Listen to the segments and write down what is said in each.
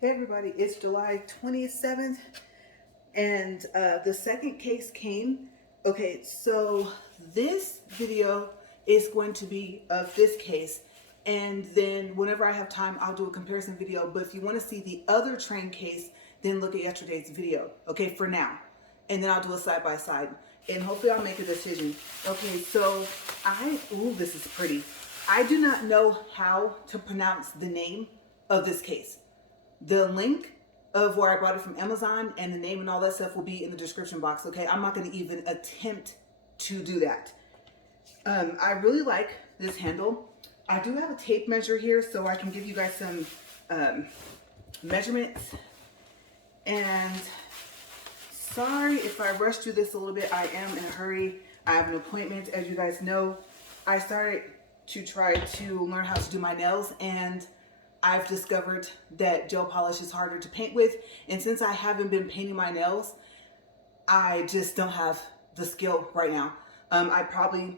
Hey everybody, it's July 27th and the second case came. Okay, so this video is going to be of this case, and then whenever I have time I'll do a comparison video. But if you want to see the other train case, then look at yesterday's video, okay, for now. And then I'll do a side by side and hopefully I'll make a decision. Okay, so ooh, this is pretty. I do not know how to pronounce the name of this case. The link of where I bought it from Amazon and the name and all that stuff will be in the description box, okay? I'm not going to even attempt to do that. I really like this handle. I do have a tape measure here so I can give you guys some measurements. And sorry if I rushed through this a little bit. I am in a hurry. I have an appointment. As you guys know, I started to try to learn how to do my nails, and I've discovered that gel polish is harder to paint with. And since I haven't been painting my nails, I just don't have the skill right now. I probably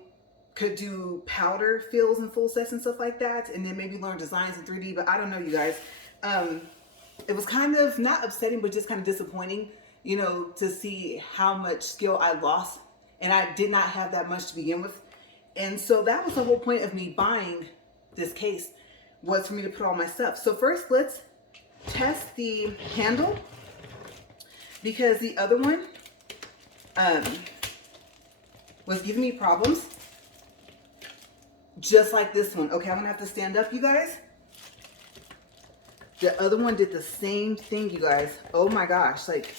could do powder fills and full sets and stuff like that, and then maybe learn designs in 3D, but I don't know, you guys. It was kind of not upsetting, but just kind of disappointing, you know, to see how much skill I lost. And I did not have that much to begin with. And so that was the whole point of me buying this case, was for me to put all my stuff. So first let's test the handle, because the other one was giving me problems just like this one. Okay, I'm gonna have to stand up, you guys. The other one did the same thing, you guys. Oh my gosh, like,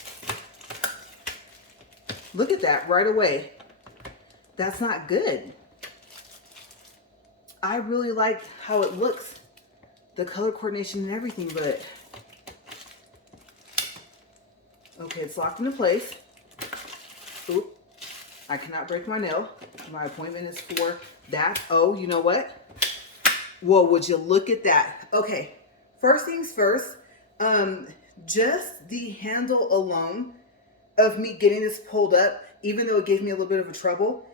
look at that right away. That's not good. I really like how it looks, the color coordination and everything, but okay, it's locked into place. Oop, I cannot break my nail. My appointment is for that. Oh, you know what? Well, would you look at that? Okay, first things first, just the handle alone of me getting this pulled up, even though it gave me a little bit of a trouble,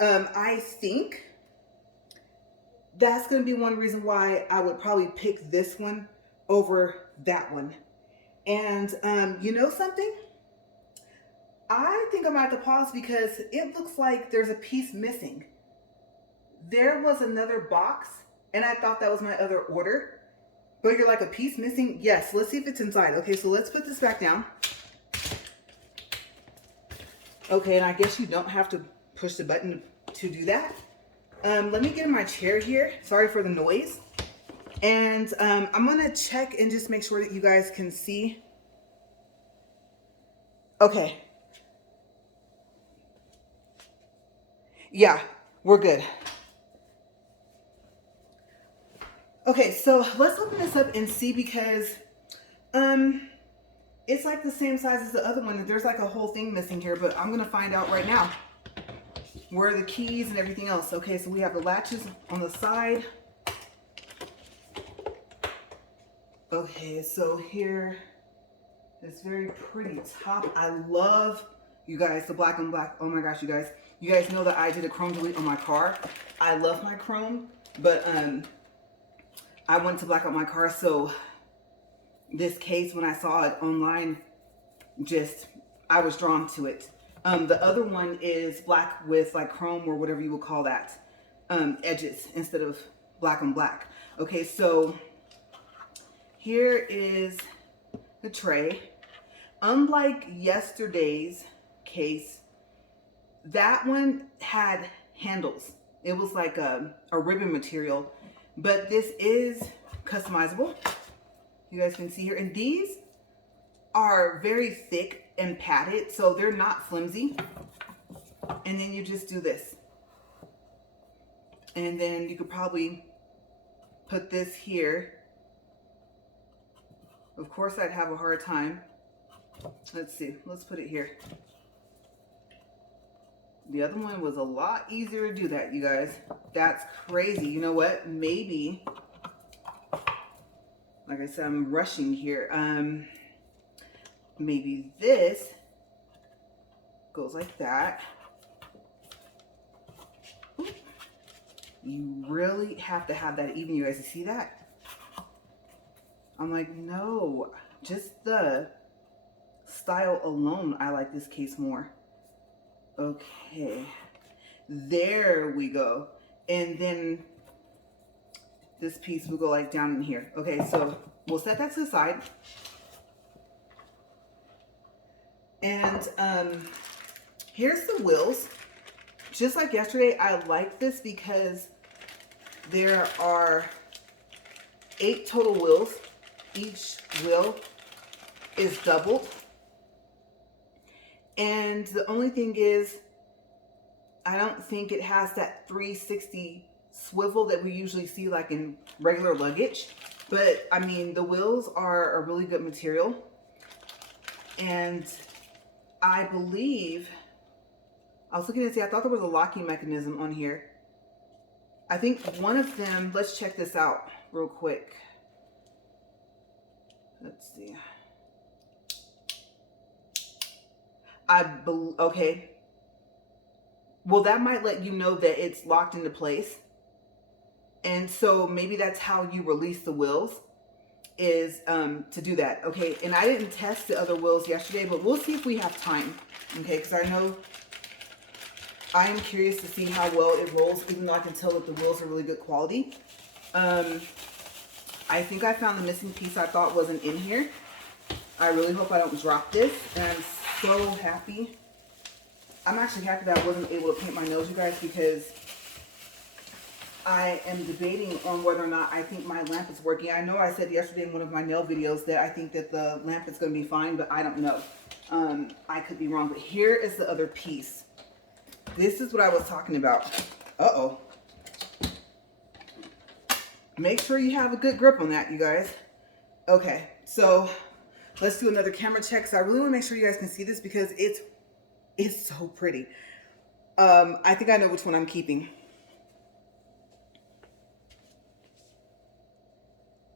I think that's going to be one reason why I would probably pick this one over that one. And you know something? I think I might have to pause because it looks like there's a piece missing. There was another box and I thought that was my other order, but you're like, a piece missing? Yes, let's see if it's inside. Okay, so let's put this back down. Okay, and I guess you don't have to push the button to do that. Let me get in my chair here. Sorry for the noise. And I'm gonna check and just make sure that you guys can see. Okay. Yeah, we're good. Okay, so let's open this up and see, because it's like the same size as the other one. There's like a whole thing missing here, but I'm gonna find out right now. Where are the keys and everything else? Okay, so we have the latches on the side. Okay, so here, this very pretty top. I love, you guys, the black and black. Oh my gosh, you guys. You guys know that I did a chrome delete on my car. I love my chrome, but I wanted to black out my car, so this case, when I saw it online, just, I was drawn to it. The other one is black with like chrome or whatever you would call that, edges instead of black on black. Okay, so here is the tray. Unlike yesterday's case, that one had handles. It was like a ribbon material, but this is customizable. You guys can see here, and these are very thick and padded, so they're not flimsy. And then you just do this, and then you could probably put this here. Of course I'd have a hard time. Let's see, let's put it here. The other one was a lot easier to do that, you guys. That's crazy. You know what, maybe, like I said, I'm rushing here. Maybe this goes like that. Ooh. You really have to have that even, you guys. You see that? I'm like, no, just the style alone, I like this case more. Okay, there we go. And then this piece will go like down in here. Okay, so we'll set that to the side. And here's the wheels. Just like yesterday, I like this because there are 8 total wheels. Each wheel is doubled. And the only thing is, I don't think it has that 360 swivel that we usually see like in regular luggage. But I mean, the wheels are a really good material. And I believe, I was looking to see, I thought there was a locking mechanism on here. I think one of them, let's check this out real quick. Let's see. Okay. Well, that might let you know that it's locked into place. And so maybe that's how you release the wheels, is to do that. Okay, and I didn't test the other wheels yesterday, but we'll see if we have time. Okay, because I know I am curious to see how well it rolls, even though I can tell that the wheels are really good quality. I think I found the missing piece I thought wasn't in here. I really hope I don't drop this, and I'm so happy. I'm actually happy that I wasn't able to paint my nails, you guys, because I am debating on whether or not I think my lamp is working. I know I said yesterday in one of my nail videos that I think that the lamp is going to be fine, but I don't know. I could be wrong, but here is the other piece. This is what I was talking about. Uh-oh. Make sure you have a good grip on that, you guys. Okay, so let's do another camera check. So I really want to make sure you guys can see this because it's so pretty. I think I know which one I'm keeping.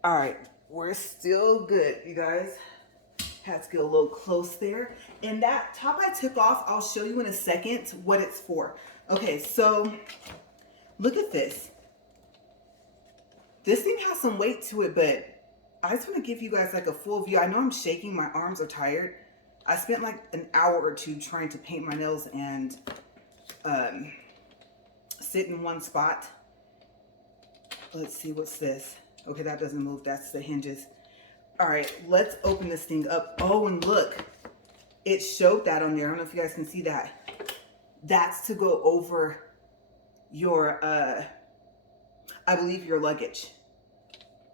All right, we're still good, you guys. Had to get a little close there. And that top I took off, I'll show you in a second what it's for. Okay, so look at this. This thing has some weight to it, but I just want to give you guys like a full view. I know I'm shaking, my arms are tired. I spent like an hour or two trying to paint my nails and sit in one spot. Let's see, what's this? Okay, that doesn't move, that's the hinges. All right, let's open this thing up. Oh, and look, it showed that on there. I don't know if you guys can see that. That's to go over your, I believe your luggage.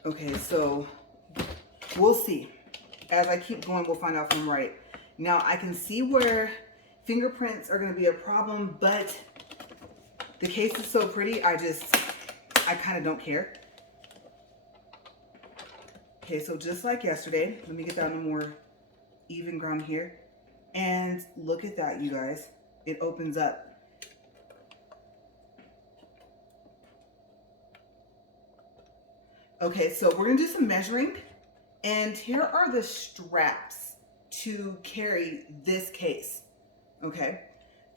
Okay, so we'll see. As I keep going, we'll find out if I'm right. Now, I can see where fingerprints are gonna be a problem, but the case is so pretty, I kind of don't care. Okay, so just like yesterday, let me get that on a more even ground here. And look at that, you guys. It opens up. Okay, so we're gonna do some measuring. And here are the straps to carry this case. Okay,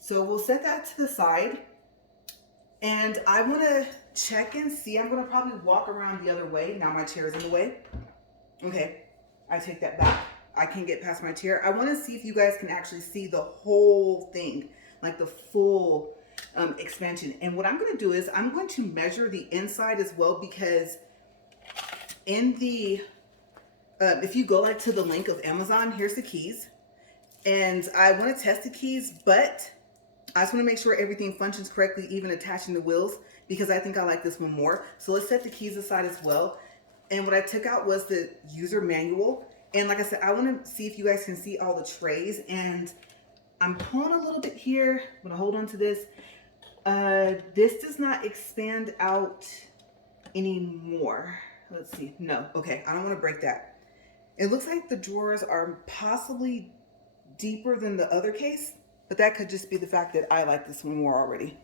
so we'll set that to the side. And I wanna check and see. I'm gonna probably walk around the other way. Now my chair is in the way. Okay, I take that back. I can't get past my chair. I want to see if you guys can actually see the whole thing, like the full expansion. And what I'm going to do is I'm going to measure the inside as well, because in the, if you go like to the link of Amazon, here's the keys. And I want to test the keys, but I just want to make sure everything functions correctly, even attaching the wheels, because I think I like this one more. So let's set the keys aside as well. And what I took out was the user manual. And like I said, I want to see if you guys can see all the trays. And I'm pulling a little bit here. I'm going to hold on to this. This does not expand out anymore. Let's see. No. Okay. I don't want to break that. It looks like the drawers are possibly deeper than the other case, but that could just be the fact that I like this one more already.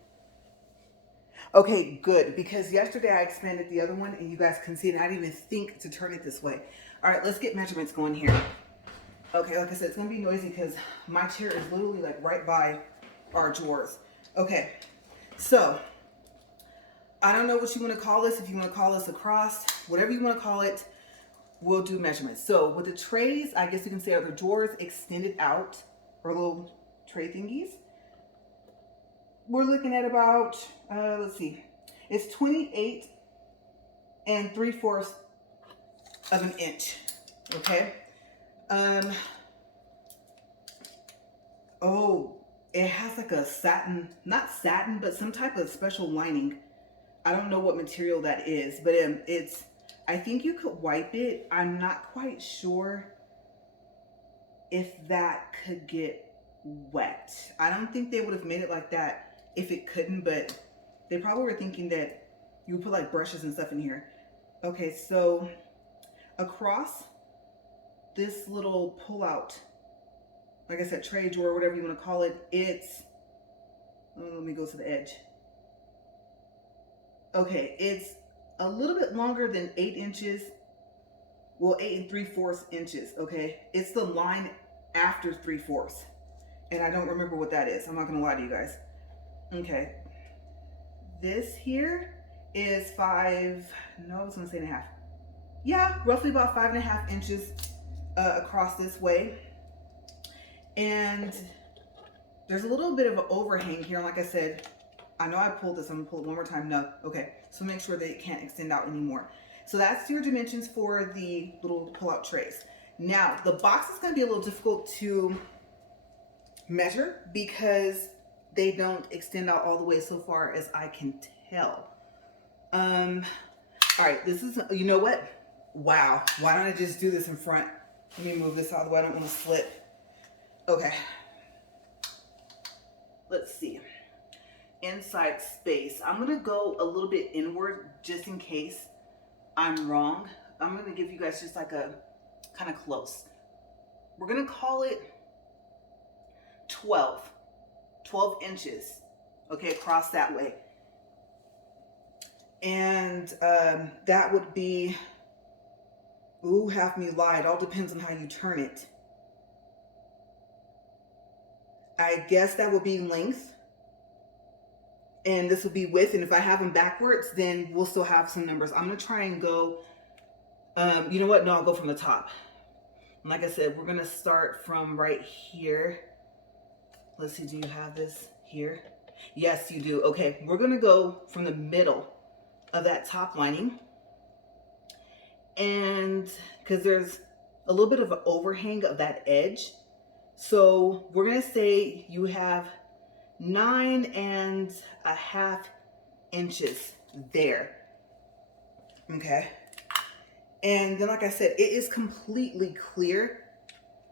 Okay, good, because yesterday I expanded the other one and you guys can see it. I didn't even think to turn it this way. All right, let's get measurements going here. Okay, like I said, it's gonna be noisy because my chair is literally like right by our drawers. Okay, so I don't know what you wanna call this, if you wanna call this a cross, whatever you wanna call it. we'll do measurements. So with the trays, I guess you can say are the drawers extended out, or little tray thingies. We're looking at about, let's see, it's 28 3/4 of an inch, okay? Oh, it has like a satin, not satin, but some type of special lining. I don't know what material that is, but it's, I think you could wipe it. I'm not quite sure if that could get wet. I don't think they would have made it like that if it couldn't, but they probably were thinking that you would put like brushes and stuff in here. Okay, so across this little pull-out, like I said, tray drawer, whatever you want to call it, it's, let me go to the edge. Okay, it's a little bit longer than 8 inches. Well, 8 3/4 inches, okay? It's the line after 3/4. And I don't remember what that is. I'm not gonna lie to you guys. Okay. This here is 5, no, I was gonna say 1.5. Yeah, roughly about 5.5 inches across this way. And there's a little bit of an overhang here. Like I said, I know I pulled this. I'm gonna pull it one more time. No, okay. So make sure that it can't extend out anymore. So that's your dimensions for the little pull-out trays. Now, the box is gonna be a little difficult to measure because they don't extend out all the way so far as I can tell. All right, this is, you know what? Wow, why don't I just do this in front? Let me move this out of the way. I don't want to slip. Okay. Let's see. Inside space. I'm going to go a little bit inward just in case I'm wrong. I'm going to give you guys just like a kind of close. We're going to call it 12 inches, okay, across that way. And that would be, ooh, half me lie. It all depends on how you turn it. I guess that would be length. And this would be width. And if I have them backwards, then we'll still have some numbers. I'm going to try and go, you know what? No, I'll go from the top. And like I said, we're going to start from right here. Let's see, do you have this here? Yes, you do. Okay, we're going to go from the middle of that top lining. And because there's a little bit of an overhang of that edge. So we're going to say you have 9.5 inches there. Okay. And then, like I said, it is completely clear.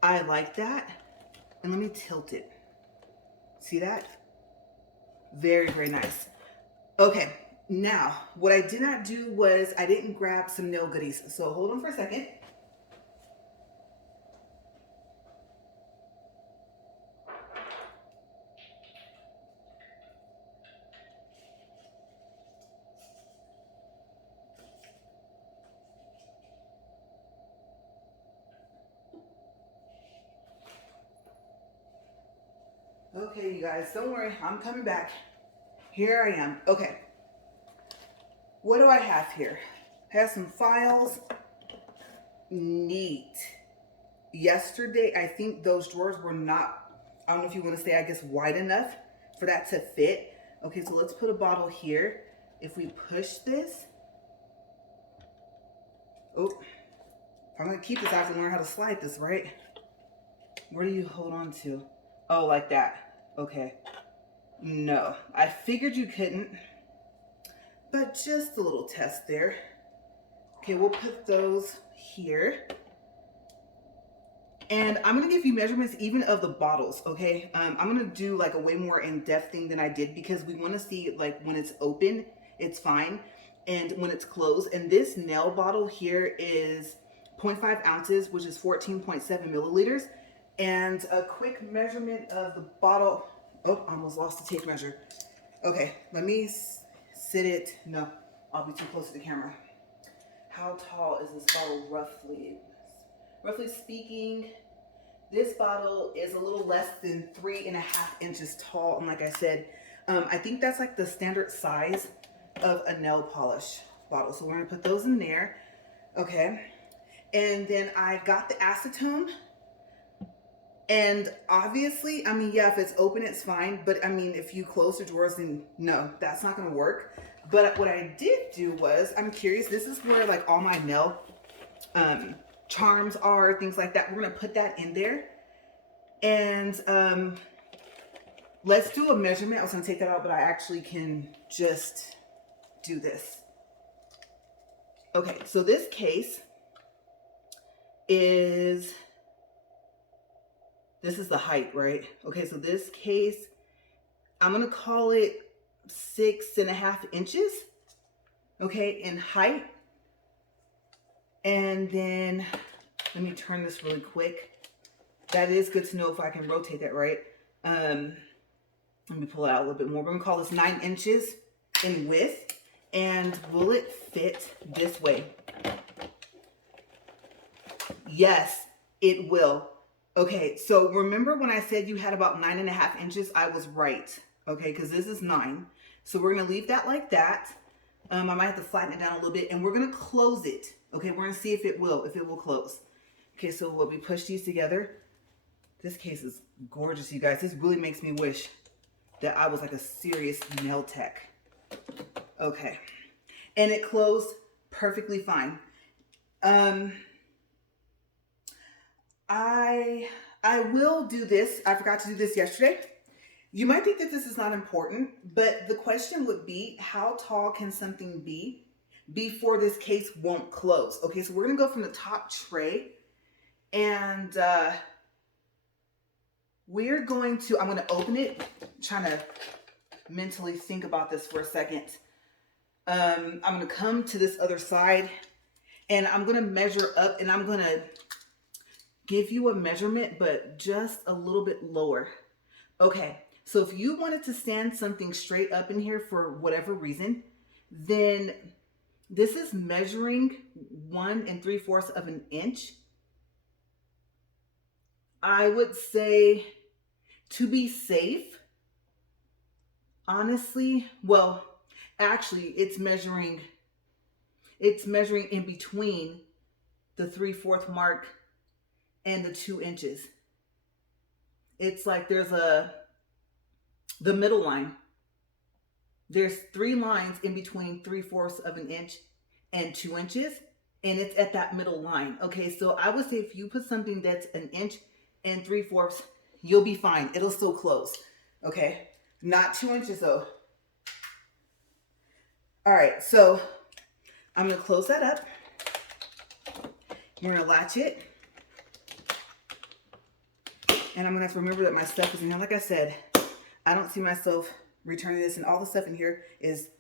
I like that. And let me tilt it. See that? Very, very nice. Okay. Now, what I did not do was I didn't grab some nail goodies. So hold on for a second. Okay, you guys, don't worry. I'm coming back. Here I am. Okay. What do I have here? I have some files. Neat. Yesterday, I think those drawers were not, I don't know if you want to say, I guess, wide enough for that to fit. Okay, so let's put a bottle here. If we push this, oh, if I'm going to keep this, I have to learn how to slide this, right? Where do you hold on to? Oh, like that. Okay. No, I figured you couldn't, but just a little test there. Okay, we'll put those here. And I'm going to give you measurements even of the bottles, okay? I'm going to do like a way more in-depth thing than I did because we want to see like when it's open, it's fine. And when it's closed, and this nail bottle here is 0.5 ounces, which is 14.7 milliliters. And a quick measurement of the bottle. Oh, I almost lost the tape measure. Okay, let me sit it. No, I'll be too close to the camera. How tall is this bottle roughly? Roughly speaking, this bottle is a little less than 3.5 inches tall. And like I said, I think that's like the standard size of a nail polish bottle. So we're gonna put those in there. Okay. And then I got the acetone. And obviously, I mean, yeah, if it's open, it's fine. But I mean, if you close the drawers, then no, that's not going to work. But what I did do was, I'm curious, this is where like all my nail charms are, things like that. We're going to put that in there. And let's do a measurement. I was going to take that out, but I actually can just do this. Okay, so this case is... This is the height, right? Okay, so this case, I'm gonna call it 6.5 inches, okay, in height. And then, let me turn this really quick. That is good to know if I can rotate that right. Let me pull it out a little bit more. We're gonna call this 9 inches in width. And will it fit this way? Yes, it will. Okay, so remember when I said you had about 9.5 inches? I was right, okay, because this is 9. So we're going to leave that like that. I might have to flatten it down a little bit, and we're going to close it. Okay, we're going to see if it will close. Okay, so when we push these together, this case is gorgeous, you guys. This really makes me wish that I was like a serious nail tech. Okay, and it closed perfectly fine. I will do this. I forgot to do this yesterday. You might think that this is not important, but the question would be, how tall can something be before this case won't close? Okay, so we're going to go from the top tray, and we're going to, I'm going to open it. I'm trying to mentally think about this for a second. I'm going to come to this other side, and I'm going to measure up, and I'm going to give you a measurement, but just a little bit lower. Okay, so if you wanted to stand something straight up in here for whatever reason, then this is measuring 1 3/4 of an inch. I would say, to be safe, honestly, well, actually it's measuring in between the 3/4 mark and the 2 inches. It's like there's the middle line. There's 3 lines in between 3/4 of an inch and 2 inches, and it's at that middle line. Okay, so I would say if you put something that's 1 3/4 inches, you'll be fine. It'll still close. Okay, not 2 inches though. All right, so I'm gonna close that up. We're gonna latch it. And I'm going to have to remember that my stuff is in here. Like I said, I don't see myself returning this. And all the stuff in here is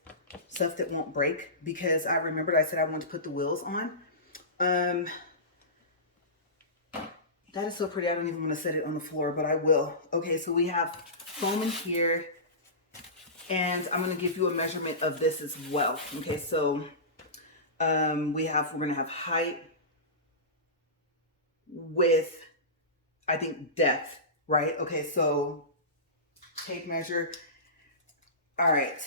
stuff that won't break. Because I remembered I said I wanted to put the wheels on. That is so pretty. I don't even want to set it on the floor, but I will. Okay, so we have foam in here. And I'm going to give you a measurement of this as well. Okay, so we're going to have height, width, I think depth, right? Okay, so tape measure. All right.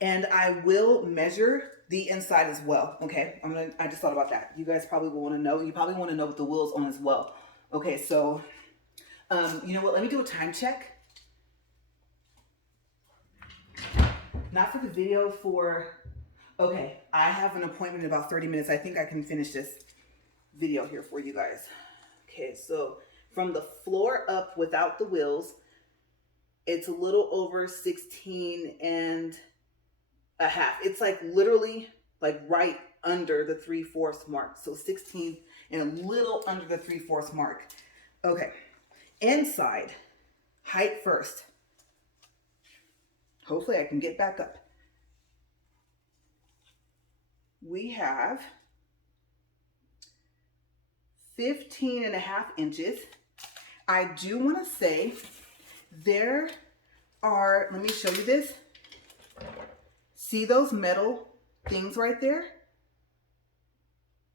And I will measure the inside as well. Okay, I just thought about that. You guys probably will want to know. You probably want to know what the wheel's on as well. Okay, so you know what? Let me do a time check. Not for the video, okay, I have an appointment in about 30 minutes. I think I can finish this video here for you guys. Okay, so from the floor up without the wheels, it's a little over 16.5. It's like literally like right under the 3/4 mark. So 16 and a little under the 3/4 mark. Okay, inside, height first. Hopefully I can get back up. We have 15.5 inches. I do want to say there are, let me show you this. See those metal things right there?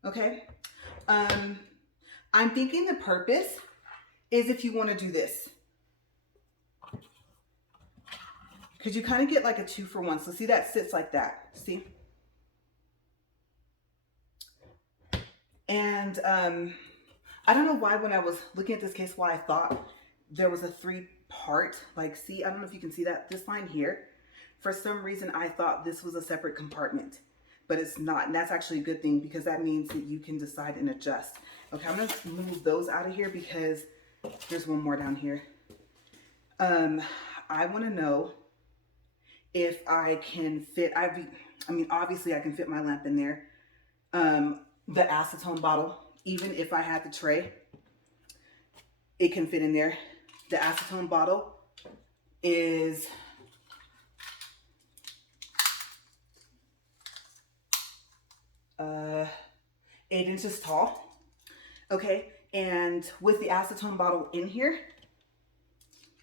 Okay. I'm thinking the purpose is if you want to do this. Because you kind of get like a 2-for-1. So see, that sits like that. See? And I don't know why when I was looking at this case, why I thought there was a 3-part, like, see, I don't know if you can see that, this line here. For some reason, I thought this was a separate compartment, but it's not. And that's actually a good thing because that means that you can decide and adjust. Okay, I'm gonna move those out of here because there's one more down here. I wanna know if I can fit, I mean, obviously I can fit my lamp in there. The acetone bottle, even if I had the tray, it can fit in there. The acetone bottle is uh, 8 inches tall. Okay, and with the acetone bottle in here,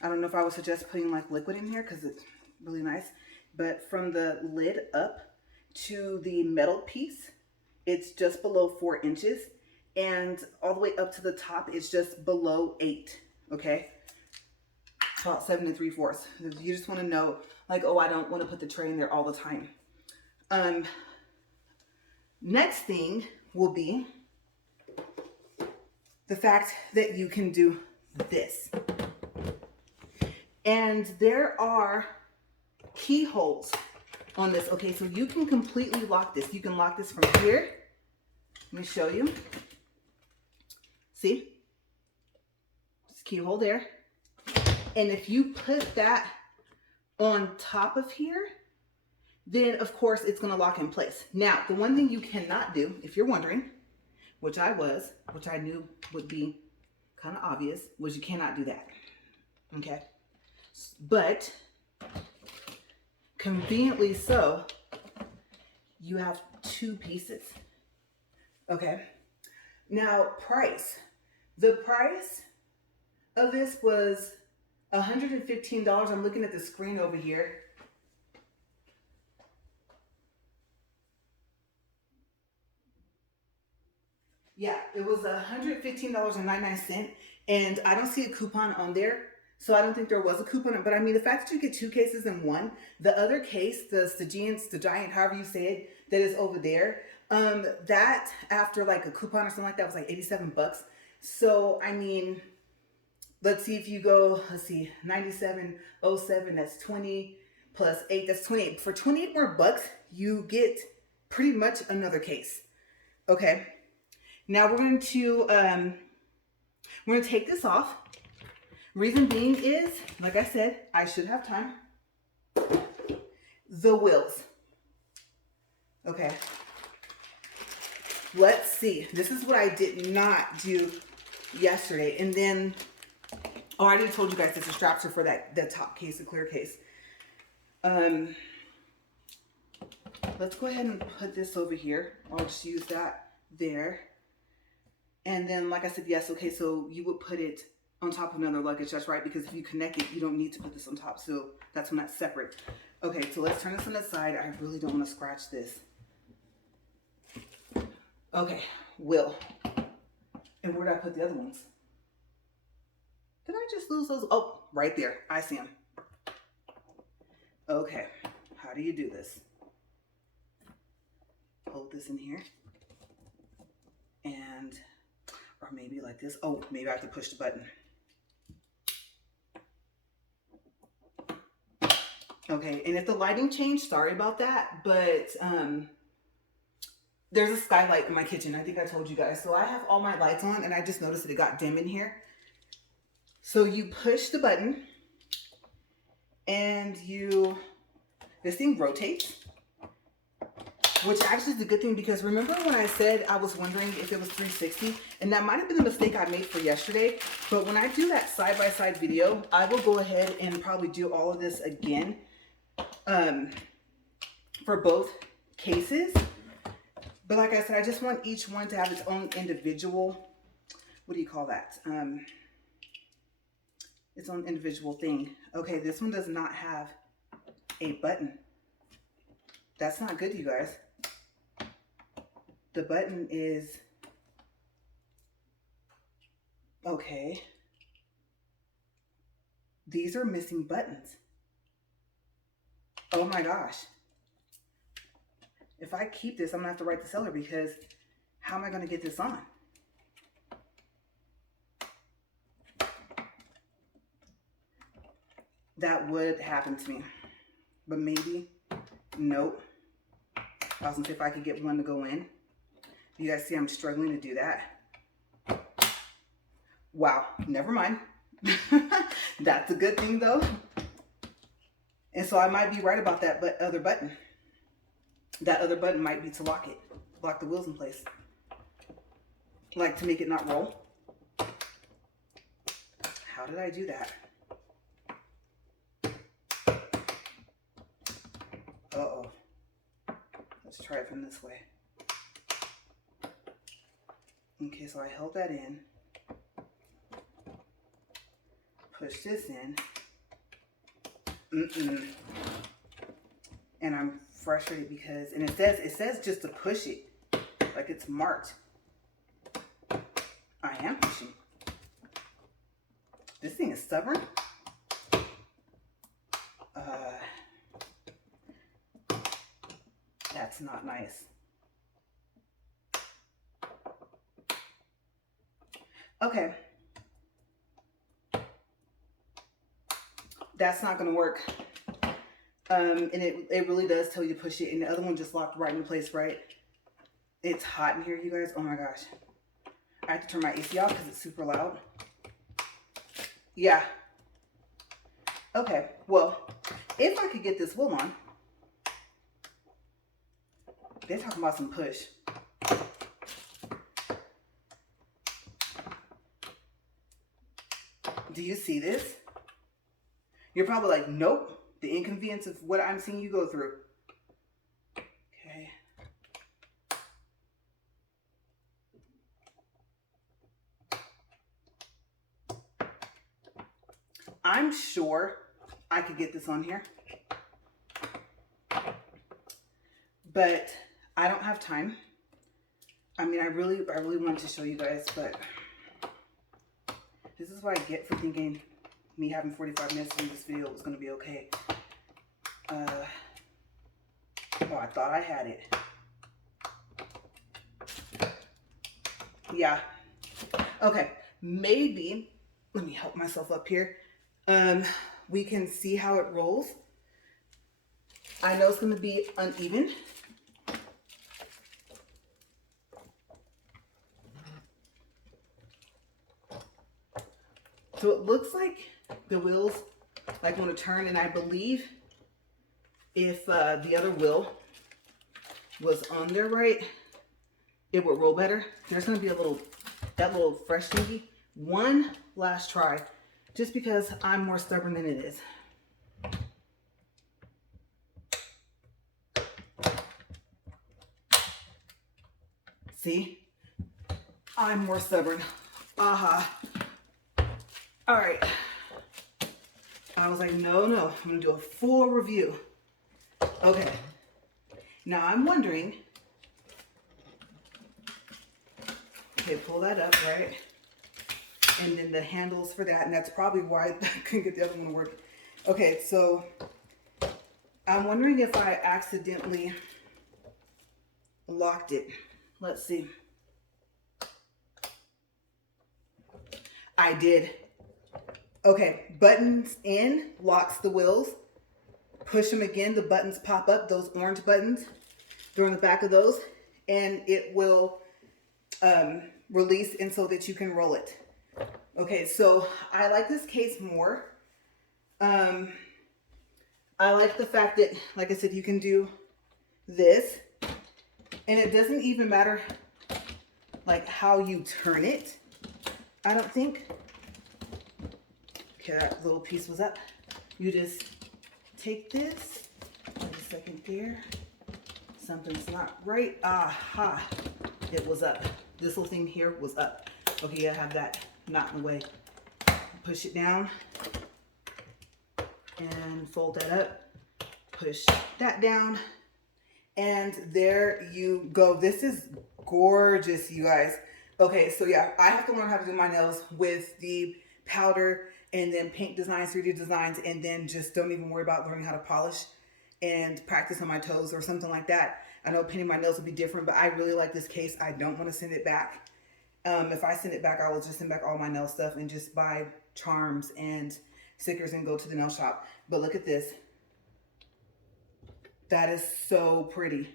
I don't know if I would suggest putting like liquid in here because it's really nice, but from the lid up to the metal piece, it's just below 4 inches, and all the way up to the top, it's just below 8, okay? About 7 3/4. You just want to know, like, oh, I don't want to put the tray in there all the time. Next thing will be the fact that you can do this. And there are keyholes on this. Okay, so you can completely lock this. You can lock this from here. Let me show you. See? This keyhole there. And if you put that on top of here, then of course it's going to lock in place. Now, the one thing you cannot do, if you're wondering, which I knew would be kind of obvious, was you cannot do that. Okay? But conveniently so, you have 2 pieces. Okay? Now, price. The price of this was $115. I'm looking at the screen over here. Yeah, it was $115.99, and I don't see a coupon on there, so I don't think there was a coupon. But I mean, the fact that you get 2 cases in one, the other case, the giant, however you say it, that is over there, that after like a coupon or something like that was like 87 bucks. So I mean, let's see if you go, let's see, 97.07, that's 20 plus 8, that's 28. For 28 more bucks, you get pretty much another case. Okay. Now we're going to take this off. Reason being is, like I said, I should have time. The wheels. Okay. Let's see. This is what I did not do yesterday. And then, oh, I already told you guys that the straps are for that top case, the clear case. Let's go ahead and put this over here. I'll just use that there. And then, like I said, yes, okay, so you would put it on top of another luggage. That's right, because if you connect it, you don't need to put this on top. So that's when that's separate. Okay, so let's turn this on the side. I really don't want to scratch this. Okay, Will. And where did I put the other ones? Did I just lose those? Oh, right there. I see them. Okay, how do you do this? Hold this in here. And, or maybe like this. Oh, maybe I have to push the button. Okay, and if the lighting changed, sorry about that, but there's a skylight in my kitchen. I think I told you guys. So I have all my lights on, and I just noticed that it got dim in here. So you push the button, and this thing rotates, which actually is a good thing, because remember when I said I was wondering if it was 360, and that might have been the mistake I made for yesterday, but when I do that side-by-side video, I will go ahead and probably do all of this again for both cases. But like I said, I just want each one to have its own individual, what do you call that? Its own individual thing. Okay, this one does not have a button. That's not good, you guys. The button is, okay. These are missing buttons. Oh my gosh. If I keep this, I'm gonna have to write the seller, because how am I going to get this on? That would happen to me, but maybe, nope. I was gonna say if I could get one to go in. You guys see I'm struggling to do that. Wow, never mind. That's a good thing though. And so I might be right about that other button. That other button might be to lock it, lock the wheels in place. Like to make it not roll. How did I do that? Uh-oh. Let's try it from this way. Okay, so I held that in. Push this in. And I'm frustrated because, and it says just to push it, like it's marked. I am pushing. This thing is stubborn. That's not nice. Okay. That's not going to work. And it really does tell you to push it. And the other one just locked right into place, right? It's hot in here, you guys. Oh my gosh. I have to turn my AC off because it's super loud. Yeah. Okay. Well, if I could get this wool on. They're talking about some push. Do you see this? You're probably like, nope. The inconvenience of what I'm seeing you go through. Okay. I'm sure I could get this on here. But I don't have time. I mean, I really wanted to show you guys, but this is what I get for thinking me having 45 minutes to do this video was going to be okay. Oh, I thought I had it. Yeah. Okay. Maybe, let me help myself up here. We can see how it rolls. I know it's going to be uneven. So it looks like the wheels like want to turn, and I believe if the other wheel was on there right, it would roll better. There's going to be that little fresh thingy. One last try, just because I'm more stubborn than it is. See? I'm more stubborn. Aha. All right. I was like, no, I'm going to do a full review. Okay. Now I'm wondering. Okay, pull that up, right? And then the handles for that, and that's probably why I couldn't get the other one to work. Okay, so I'm wondering if I accidentally locked it. Let's see. I did. Okay, buttons in, locks the wheels. Push them again, the buttons pop up, those orange buttons. They're on the back of those, and it will release and so that you can roll it. Okay, so I like this case more. I like the fact that, like I said, you can do this, and it doesn't even matter like how you turn it, I don't think. Okay, that little piece was up. You just take this. Wait a second there. Something's not right. Aha. It was up. This little thing here was up. Okay, I have that not in the way. Push it down. And fold that up. Push that down. And there you go. This is gorgeous, you guys. Okay, so yeah, I have to learn how to do my nails with the powder and then paint designs, 3D designs, and then just don't even worry about learning how to polish and practice on my toes or something like that. I know painting my nails would be different, but I really like this case. I don't want to send it back. If I send it back, I will just send back all my nail stuff and just buy charms and stickers and go to the nail shop. But look at this. That is so pretty.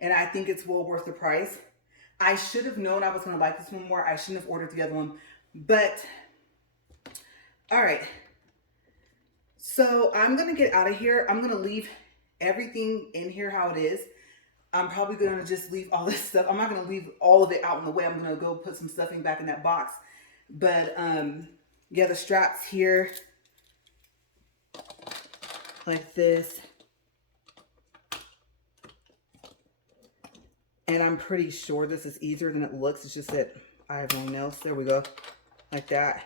And I think it's well worth the price. I should have known I was going to like this one more. I shouldn't have ordered the other one. But, all right. So I'm going to get out of here. I'm going to leave everything in here how it is. I'm probably going to just leave all this stuff. I'm not going to leave all of it out in the way. I'm going to go put some stuffing back in that box. But, yeah, the straps here, like this. And I'm pretty sure this is easier than it looks. It's just that I have long nails. There we go. Like that.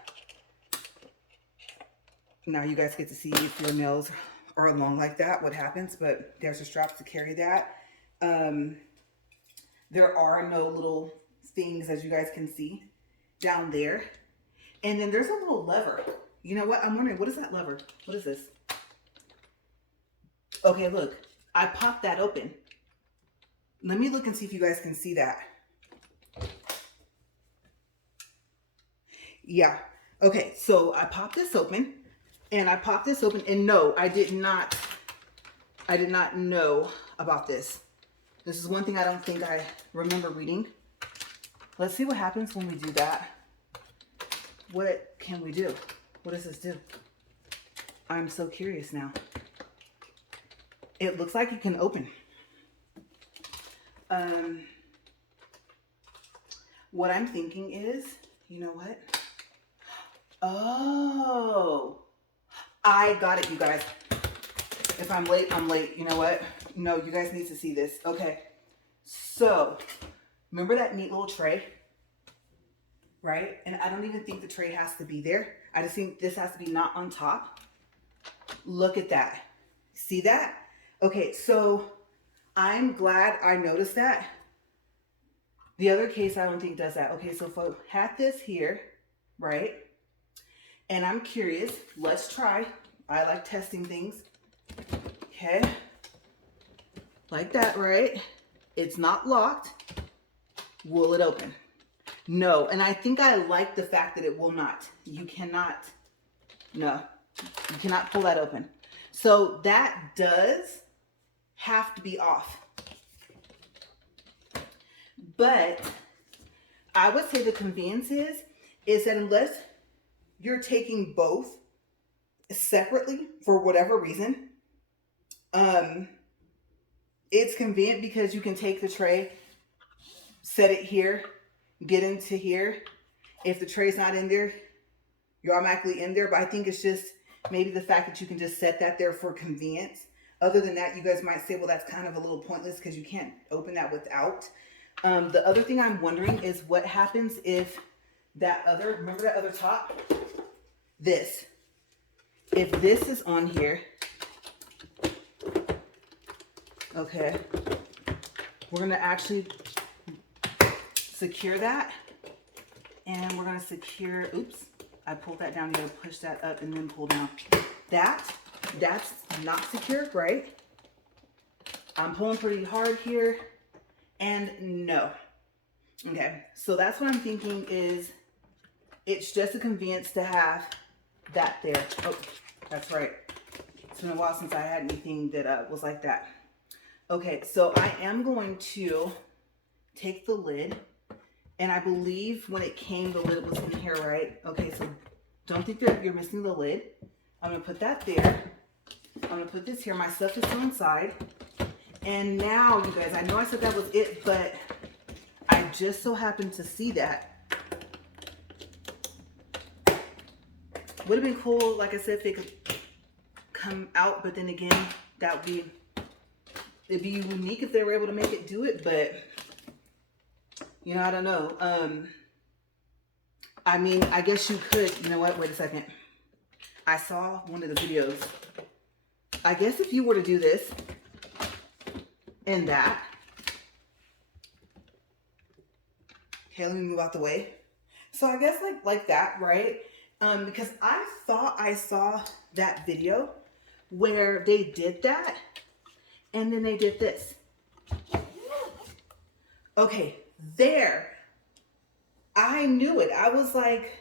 Now you guys get to see if your nails are long like that, what happens. But there's the straps to carry that. There are no little things, as you guys can see, down there. And then there's a little lever. You know what? I'm wondering, what is that lever? What is this? Okay, look. I popped that open. Let me look and see if you guys can see that. Yeah. Okay, so I popped this open. And I popped this open. And no, I did not know about this. This is one thing I don't think I remember reading. Let's see what happens when we do that. What can we do? What does this do? I'm so curious now. It looks like it can open. What I'm thinking is, you know what? Oh, I got it, you guys. If I'm late, I'm late. You know what? No, you guys need to see this. Okay. So, remember that neat little tray? Right? And I don't even think the tray has to be there. I just think this has to be not on top. Look at that. See that? Okay, so I'm glad I noticed that. The other case I don't think does that. Okay, so if I had this here, right? And I'm curious, let's try. I like testing things. Okay. Like that, right? It's not locked. Will it open? No. And I think I like the fact that it will not. You cannot, no. You cannot pull that open. So that does have to be off. But I would say the convenience is that unless you're taking both separately for whatever reason, it's convenient because you can take the tray, set it here, get into here. If the tray's not in there, you're automatically in there. But I think it's just maybe the fact that you can just set that there for convenience. Other than that, you guys might say, well, that's kind of a little pointless because you can't open that without. The other thing I'm wondering is what happens if that other, remember that other top? This. If this is on here, okay, we're going to actually secure that. And we're going to secure, oops, I pulled that down. You got to push that up and then pull down. That's not secure, right? I'm pulling pretty hard here. And no. Okay, so that's what I'm thinking is it's just a convenience to have that there. Oh, that's right. It's been a while since I had anything that was like that. Okay, so I am going to take the lid. And I believe when it came, the lid was in here, right? Okay, so don't think that you're missing the lid. I'm going to put that there. I'm going to put this here. My stuff is still inside. And now, you guys, I know I said that was it, but I just so happened to see that. Would have been cool, like I said, if they could come out, but then again, that would be, it'd be unique if they were able to make it do it, but, you know, I don't know. I mean, I guess you could, you know what, wait a second. I saw one of the videos. I guess if you were to do this, and that. Okay, let me move out the way. So I guess like that, right? Because I thought I saw that video where they did that and then they did this. Okay, there. I knew it. I was like,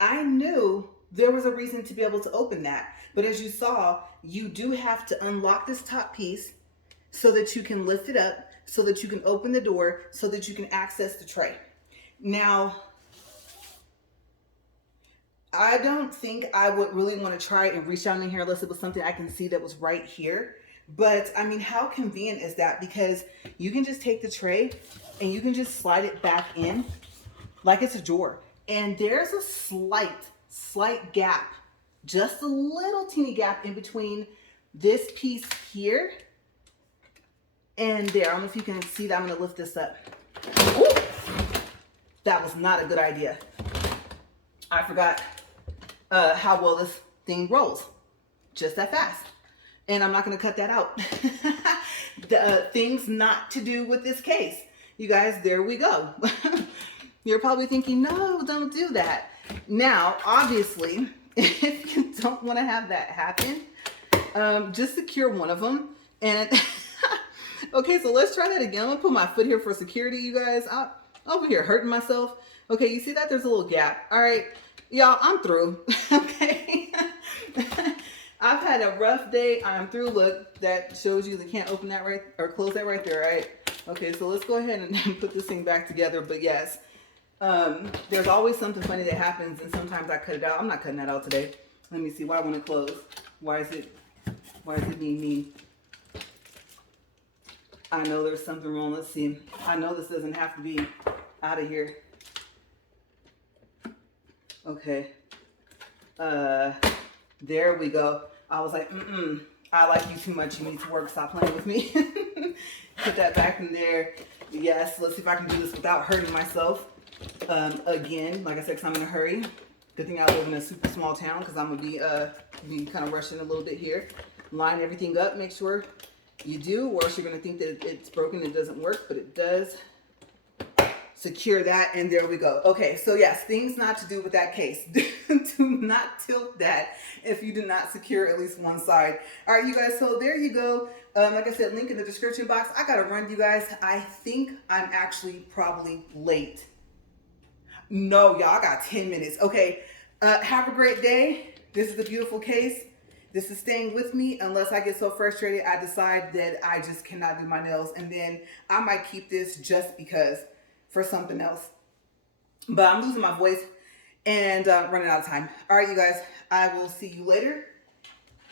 I knew there was a reason to be able to open that. But as you saw, you do have to unlock this top piece so that you can lift it up, so that you can open the door, so that you can access the tray. Now, I don't think I would really want to try and reach down in here unless it was something I can see that was right here. But I mean, how convenient is that? Because you can just take the tray and you can just slide it back in like it's a drawer. And there's a slight gap, just a little teeny gap in between this piece here and there. I don't know if you can see that. I'm gonna lift this up. Ooh, that was not a good idea. I forgot how well this thing rolls, just that fast. And I'm not gonna cut that out. The things not to do with this case. You guys, there we go. You're probably thinking, no, don't do that. Now, obviously, if you don't want to have that happen, just secure one of them. And okay, so let's try that again. I'm gonna put my foot here for security, you guys. I'm over here hurting myself. Okay, you see that? There's a little gap. All right, y'all, I'm through. Okay. I've had a rough day. I'm through. Look, that shows you they can't open that right or close that right there, right? Okay, so let's go ahead and put this thing back together. But yes, there's always something funny that happens, and sometimes I cut it out. I'm not cutting that out today. Let me see. Why I want to close? Why is it being mean? I know there's something wrong. Let's see. I know this doesn't have to be out of here. Okay. There we go. I was like, I like you too much. You need to work. Stop playing with me. Put that back in there. Yes, let's see if I can do this without hurting myself. Again, like I said, because I'm in a hurry. Good thing I live in a super small town because I'm going to be kind of rushing a little bit here. Line everything up. Make sure you do, or else you're going to think that it's broken. It doesn't work, but it does. Secure that, and there we go. Okay, so yes, things not to do with that case. Do not tilt that if you do not secure at least one side. All right, you guys, so there you go. Like I said, link in the description box. I gotta run, you guys. I think I'm actually probably late. No, y'all, I got 10 minutes. Okay, have a great day. This is the beautiful case. This is staying with me unless I get so frustrated I decide that I just cannot do my nails, and then I might keep this just because for something else. But I'm losing my voice and running out of time. All right, you guys, I will see you later.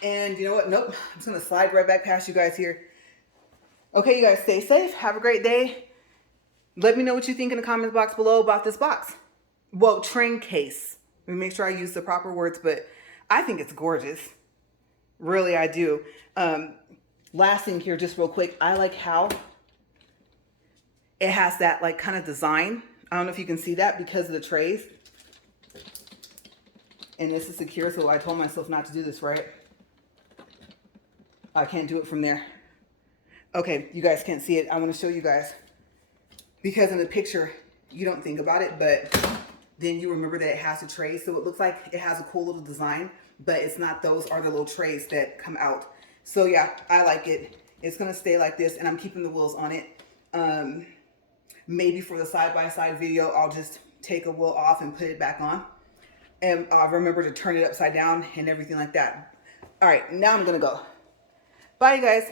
And you know what? Nope, I'm just gonna slide right back past you guys here. Okay, you guys, stay safe. Have a great day. Let me know what you think in the comments box below about this box. Well, train case. Let me make sure I use the proper words, but I think it's gorgeous. Really, I do. Last thing here, just real quick. I like how it has that like kind of design. I don't know if you can see that because of the trays. And this is secure, so I told myself not to do this, right? I can't do it from there. Okay, you guys can't see it. I want to show you guys. Because in the picture, you don't think about it, but then you remember that it has a tray. So it looks like it has a cool little design, but it's not. Those are the little trays that come out. So yeah, I like it. It's going to stay like this, and I'm keeping the wheels on it. Maybe for the side-by-side video, I'll just take a wheel off and put it back on. And remember to turn it upside down and everything like that. All right, now I'm going to go. Bye, you guys.